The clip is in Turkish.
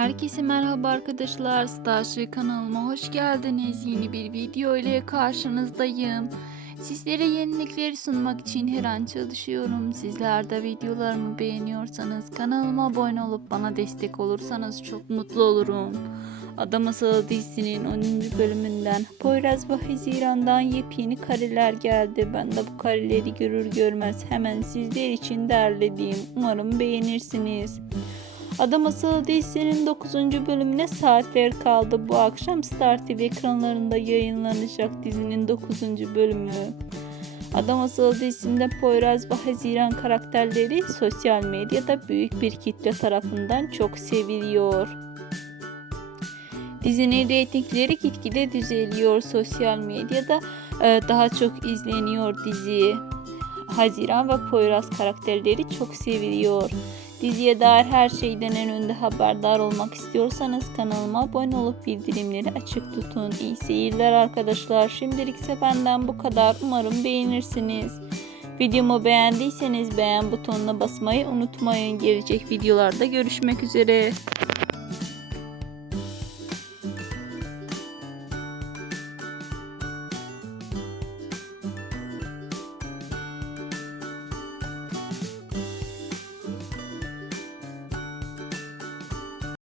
Herkese merhaba arkadaşlar. Starship kanalıma hoş geldiniz. Yeni bir video ile karşınızdayım. Sizlere yenilikleri sunmak için her an çalışıyorum. Sizler de videolarımı beğeniyorsanız kanalıma abone olup bana destek olursanız çok mutlu olurum. Adam Asıl dizisinin 10. bölümünden Poyraz ve Haziran'dan yepyeni kareler geldi. Ben de bu kareleri görür görmez hemen sizler için derledim. Umarım beğenirsiniz. Adam Asıl dizisinin 9. bölümüne saatler kaldı. Bu akşam Star TV ekranlarında yayınlanacak dizinin 9. bölümü. Adam Asıl dizisinde Poyraz ve Haziran karakterleri sosyal medyada büyük bir kitle tarafından çok seviliyor. Dizinin reytingleri gitgide düzeliyor. Sosyal medyada e, daha çok izleniyor dizi. Haziran ve Poyraz karakterleri çok seviliyor. Diziye dair her şeyden en önde haberdar olmak istiyorsanız kanalıma abone olup bildirimleri açık tutun. İyi seyirler arkadaşlar. Şimdilik ise benden bu kadar. Umarım beğenirsiniz. Videomu beğendiyseniz beğen butonuna basmayı unutmayın. Gelecek videolarda görüşmek üzere.